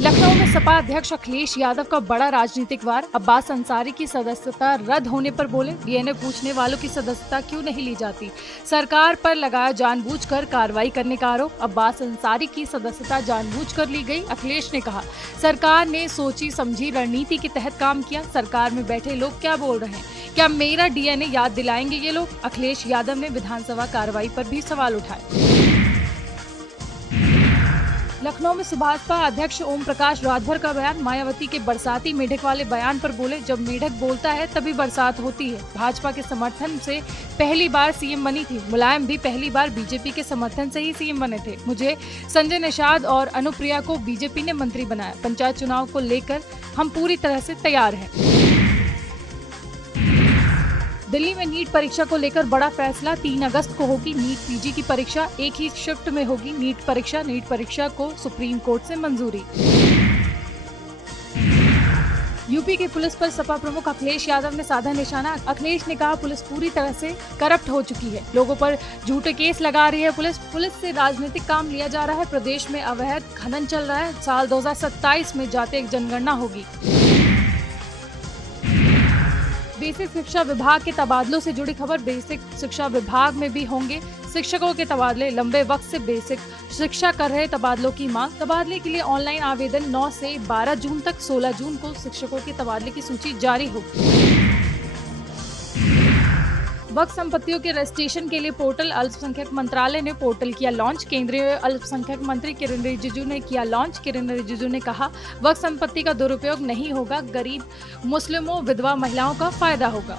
लखनऊ में सपा अध्यक्ष अखिलेश यादव का बड़ा राजनीतिक वार। अब्बास अंसारी की सदस्यता रद्द होने पर बोले, डीएनए पूछने वालों की सदस्यता क्यों नहीं ली जाती, सरकार पर लगाया जानबूझकर कार्रवाई करने का आरोप। अब्बास अंसारी की सदस्यता जानबूझकर ली गई। अखिलेश ने कहा, सरकार ने सोची समझी रणनीति के तहत काम किया। सरकार में बैठे लोग क्या बोल रहे हैं, क्या मेरा डीएनए याद दिलाएंगे ये लोग। अखिलेश यादव ने विधानसभा कार्रवाई पर भी सवाल उठाए। लखनऊ में सुभाषपा अध्यक्ष ओम प्रकाश राजभर का बयान। मायावती के बरसाती मेढक वाले बयान पर बोले, जब मेढक बोलता है तभी बरसात होती है। भाजपा के समर्थन से पहली बार सीएम बनी थी। मुलायम भी पहली बार बीजेपी के समर्थन से ही सीएम बने थे। मुझे संजय निषाद और अनुप्रिया को बीजेपी ने मंत्री बनाया। पंचायत चुनाव को लेकर हम पूरी तरह से तैयार हैं। दिल्ली में नीट परीक्षा को लेकर बड़ा फैसला। 3 अगस्त को होगी नीट पीजी की परीक्षा। एक ही शिफ्ट में होगी नीट परीक्षा को सुप्रीम कोर्ट से मंजूरी। यूपी की पुलिस पर सपा प्रमुख अखिलेश यादव ने साधा निशाना। अखिलेश ने कहा, पुलिस पूरी तरह से करप्ट हो चुकी है। लोगों पर झूठे केस लगा रही है पुलिस से राजनीतिक काम लिया जा रहा है। प्रदेश में अवैध खनन चल रहा है। साल 2027 में जाते एक जनगणना होगी। बेसिक शिक्षा विभाग के तबादलों से जुड़ी खबर। बेसिक शिक्षा विभाग में भी होंगे शिक्षकों के तबादले। लंबे वक्त से बेसिक शिक्षा कर रहे तबादलों की मांग। तबादले के लिए ऑनलाइन आवेदन 9 से 12 जून तक। 16 जून को शिक्षकों के तबादले की सूची जारी होगी। वक्फ संपत्तियों के रजिस्ट्रेशन के लिए पोर्टल। अल्पसंख्यक मंत्रालय ने पोर्टल किया लॉन्च। केंद्रीय अल्पसंख्यक मंत्री किरेन रिजिजू ने किया लॉन्च। किरेन रिजिजू ने कहा, वक्फ संपत्ति का दुरुपयोग नहीं होगा, गरीब मुस्लिमों विधवा महिलाओं का फायदा होगा।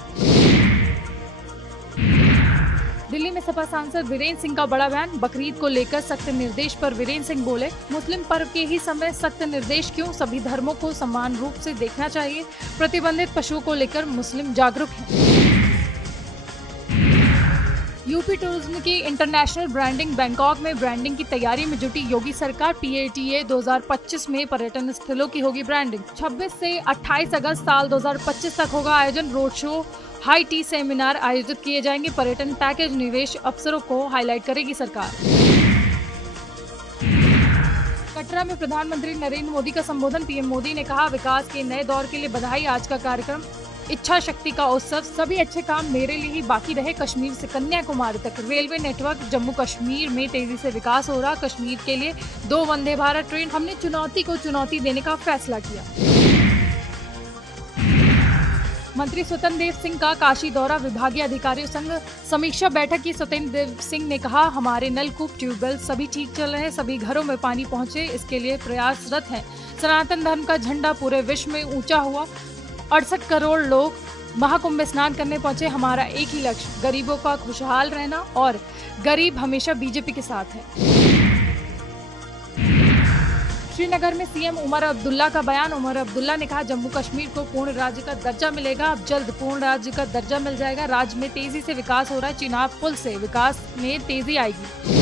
दिल्ली में सपा सांसद वीरेंद्र सिंह का बड़ा बयान। बकरीद को लेकर सख्त निर्देश पर वीरेंद्र सिंह बोले, मुस्लिम पर्व के ही समय सख्त निर्देश क्यों, सभी धर्मों को समान रूप से देखना चाहिए। प्रतिबंधित पशुओं को लेकर मुस्लिम जागरूक हैं। यूपी टूरिज्म की इंटरनेशनल ब्रांडिंग। बैंकॉक में ब्रांडिंग की तैयारी में जुटी योगी सरकार। PATA 2025 में पर्यटन स्थलों की होगी ब्रांडिंग। 26 से 28 अगस्त साल 2025 तक होगा आयोजन। Road show, high tea seminar आयोजित किए जाएंगे। पर्यटन पैकेज निवेश अवसरों को हाईलाइट करेगी सरकार। कटरा में प्रधानमंत्री नरेंद्र मोदी का संबोधन। पीएम मोदी ने कहा, विकास के नए दौर के लिए बधाई। आज का कार्यक्रम इच्छा शक्ति का उत्सव। सभी अच्छे काम मेरे लिए ही बाकी रहे। कश्मीर से कन्याकुमारी तक रेलवे नेटवर्क। जम्मू कश्मीर में तेजी से विकास हो रहा। कश्मीर के लिए 2 वंदे भारत ट्रेन। हमने चुनौती को चुनौती देने का फैसला किया। मंत्री स्वतंत्र देव सिंह का काशी दौरा। विभागीय अधिकारियों संग समीक्षा बैठक की। स्वतंत्र देव सिंह ने कहा, हमारे नलकूप ट्यूबवेल सभी ठीक चल रहे हैं, सभी घरों में पानी पहुंचे, इसके लिए प्रयासरत हैं। सनातन धर्म का झंडा पूरे विश्व में ऊंचा हुआ। 68 करोड़ लोग महाकुंभ में स्नान करने पहुंचे। हमारा एक ही लक्ष्य, गरीबों का खुशहाल रहना, और गरीब हमेशा बीजेपी के साथ है। श्रीनगर में सीएम उमर अब्दुल्ला का बयान। उमर अब्दुल्ला ने कहा, जम्मू कश्मीर को पूर्ण राज्य का दर्जा मिलेगा। अब जल्द पूर्ण राज्य का दर्जा मिल जाएगा। राज्य में तेजी से विकास हो रहा है। चिनाब पुल से विकास में तेजी आएगी।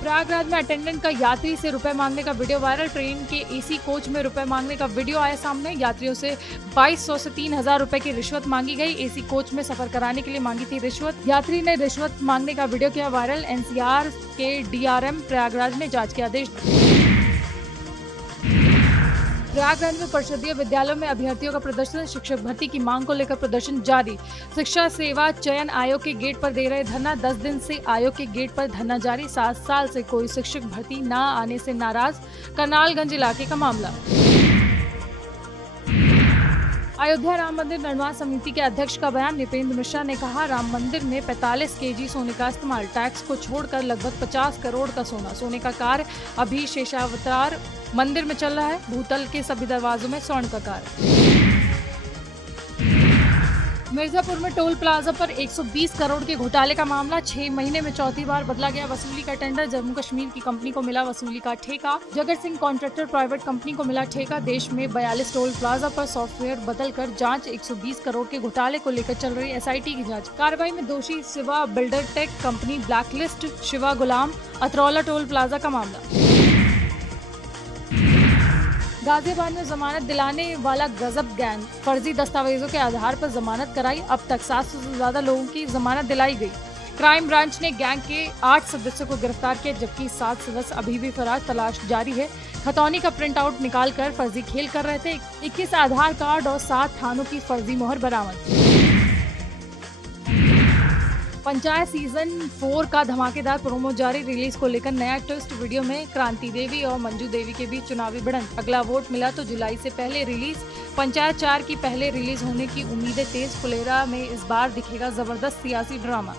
प्रयागराज में अटेंडेंट का यात्री से रुपए मांगने का वीडियो वायरल। ट्रेन के एसी कोच में रुपए मांगने का वीडियो आया सामने। यात्रियों से 2200 से 3000 रुपए की रिश्वत मांगी गई। एसी कोच में सफर कराने के लिए मांगी थी रिश्वत। यात्री ने रिश्वत मांगने का वीडियो किया वायरल। NCR के DRM प्रयागराज ने जांच के आदेश दिए। प्रयागराज में परिषदीय विद्यालयों में अभ्यर्थियों का प्रदर्शन। शिक्षक भर्ती की मांग को लेकर प्रदर्शन जारी। शिक्षा सेवा चयन आयोग के गेट पर दे रहे धरना। 10 दिन से आयोग के गेट पर धरना जारी। 7 साल से कोई शिक्षक भर्ती न आने से नाराज। करनालगंज इलाके का मामला। अयोध्या राम मंदिर निर्माण समिति के अध्यक्ष का बयान। नृपेंद्र मिश्रा ने कहा, राम मंदिर में 45 kg सोने का इस्तेमाल। टैक्स को छोड़कर लगभग 50 करोड़ का सोना। सोने का कार्य अभी शेषावतार मंदिर में चल रहा है। भूतल के सभी दरवाजों में स्वर्ण का कार्य। मिर्जापुर में टोल प्लाजा पर 120 करोड़ के घोटाले का मामला। 6 महीने में चौथी बार बदला गया वसूली का टेंडर। जम्मू कश्मीर की कंपनी को मिला वसूली का ठेका। Jagat Singh contractor private company को मिला ठेका। देश में 42 टोल प्लाजा पर सॉफ्टवेयर बदलकर जांच। 120 करोड़ के घोटाले को लेकर चल रही SIT की जांच। कार्रवाई में दोषी Shiva builder tech company blacklist. Shiva Gulam Atraula toll plaza का मामला। गाजियाबाद में जमानत दिलाने वाला गजब गैंग। फर्जी दस्तावेजों के आधार पर जमानत कराई। अब तक 700 से ज्यादा लोगों की जमानत दिलाई गई। क्राइम ब्रांच ने गैंग के 8 सदस्यों को गिरफ्तार किया, जबकि 7 सदस्य अभी भी फरार, तलाश जारी है। खतौनी का प्रिंट आउट निकालकर फर्जी खेल कर रहे थे। 21 आधार कार्ड और 7 थानों की फर्जी मोहर बरामद। पंचायत सीजन 4 का धमाकेदार प्रोमो जारी, रिलीज को लेकर नया ट्विस्ट। वीडियो में क्रांति देवी और मंजू देवी के बीच चुनावी भिड़ंत, अगला वोट मिला तो जुलाई से पहले रिलीज। पंचायत 4 की पहले रिलीज होने की उम्मीदें तेज, फुलेरा में इस बार दिखेगा जबरदस्त सियासी ड्रामा।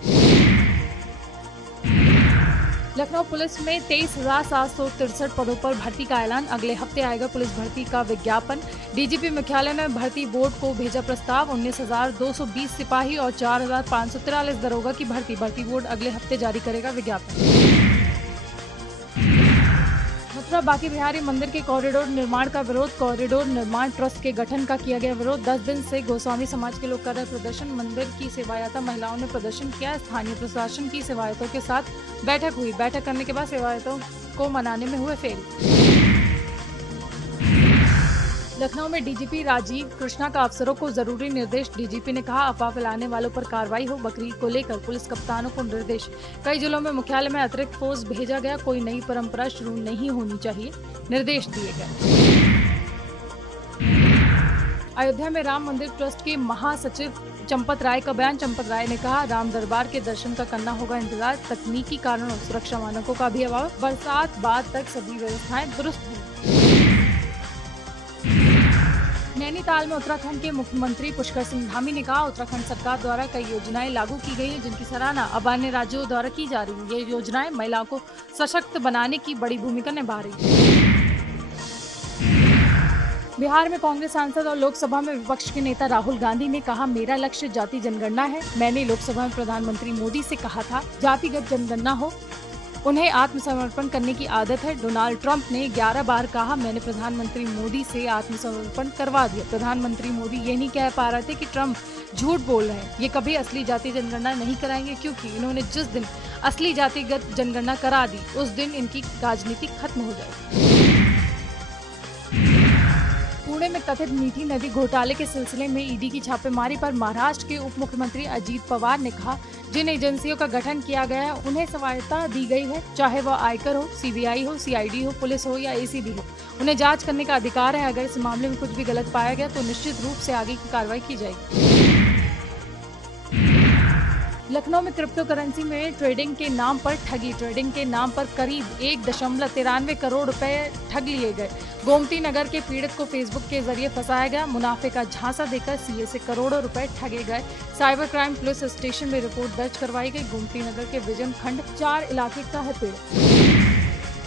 लखनऊ पुलिस में 23,763 पदों पर भर्ती का ऐलान, अगले हफ्ते आएगा पुलिस भर्ती का विज्ञापन। डीजीपी मुख्यालय ने भर्ती बोर्ड को भेजा प्रस्ताव, 19,220 सिपाही और 4,543 दरोगा की भर्ती बोर्ड अगले हफ्ते जारी करेगा विज्ञापन। मथुरा बांके बिहारी मंदिर के कॉरिडोर निर्माण का विरोध, कॉरिडोर निर्माण ट्रस्ट के गठन का किया गया विरोध। 10 दिन से गोस्वामी समाज के लोग कर रहे प्रदर्शन, मंदिर की सेवायता महिलाओं ने प्रदर्शन किया। स्थानीय प्रशासन की सेवायतों के साथ बैठक हुई, बैठक करने के बाद सेवायतों को मनाने में हुए फेल। लखनऊ में डीजीपी राजीव कृष्णा का अफसरों को जरूरी निर्देश, डीजीपी ने कहा अफवाह फैलाने वालों पर कार्रवाई हो। बकरीद को लेकर पुलिस कप्तानों को निर्देश, कई जिलों में मुख्यालय में अतिरिक्त फोर्स भेजा गया, कोई नई परंपरा शुरू नहीं होनी चाहिए, निर्देश दिए गए। अयोध्या में राम मंदिर ट्रस्ट के महासचिव चंपत राय का बयान, चंपत राय ने कहा राम दरबार के दर्शन का करना होगा इंतजार, तकनीकी कारणों सुरक्षा मानकों का भी अभाव, बरसात बाद तक सभी व्यवस्थाएं दुरुस्त हों। नैनीताल में उत्तराखंड के मुख्यमंत्री पुष्कर सिंह धामी ने कहा उत्तराखंड सरकार द्वारा कई योजनाएं लागू की गई हैं, जिनकी सराहना अब अन्य राज्यों द्वारा की जा रही है। ये योजनाएं महिलाओं को सशक्त बनाने की बड़ी भूमिका निभा रही है। बिहार में कांग्रेस सांसद और लोकसभा में विपक्ष के नेता राहुल गांधी ने कहा मेरा लक्ष्य जाति जनगणना है। मैंने लोकसभा में प्रधानमंत्री मोदी से कहा था जातिगत जनगणना हो, उन्हें आत्मसमर्पण करने की आदत है। डोनाल्ड ट्रंप ने 11 बार कहा मैंने प्रधानमंत्री मोदी से आत्मसमर्पण करवा दिया। प्रधानमंत्री मोदी ये नहीं कह पा रहे थे कि ट्रंप झूठ बोल रहे हैं, ये कभी असली जाति जनगणना नहीं कराएंगे, क्योंकि इन्होंने जिस दिन असली जातिगत जनगणना करा दी उस दिन इनकी राजनीति खत्म हो जाएगी। पुणे में कथित मीठी नदी घोटाले के सिलसिले में ईडी की छापेमारी पर महाराष्ट्र के उप मुख्यमंत्री अजीत पवार ने कहा जिन एजेंसियों का गठन किया गया है उन्हें स्वायत्तता दी गई है, चाहे वह आयकर हो, सीबीआई हो, सीआईडी हो, पुलिस हो या एसीबी हो, उन्हें जांच करने का अधिकार है। अगर इस मामले में कुछ भी गलत पाया गया तो निश्चित रूप से आगे की कार्रवाई की जाएगी। लखनऊ में क्रिप्टो करेंसी में ट्रेडिंग के नाम पर ठगी, ट्रेडिंग के नाम पर करीब 1.93 करोड़ रुपए ठग लिए गए। गोमती नगर के पीड़ित को फेसबुक के जरिए फंसाया गया, मुनाफे का झांसा देकर सीए से करोड़ों रुपए ठगे गए। साइबर क्राइम पुलिस स्टेशन में रिपोर्ट दर्ज करवाई गई। गोमती नगर के विजन खंड 4 इलाके का है पीड़ित।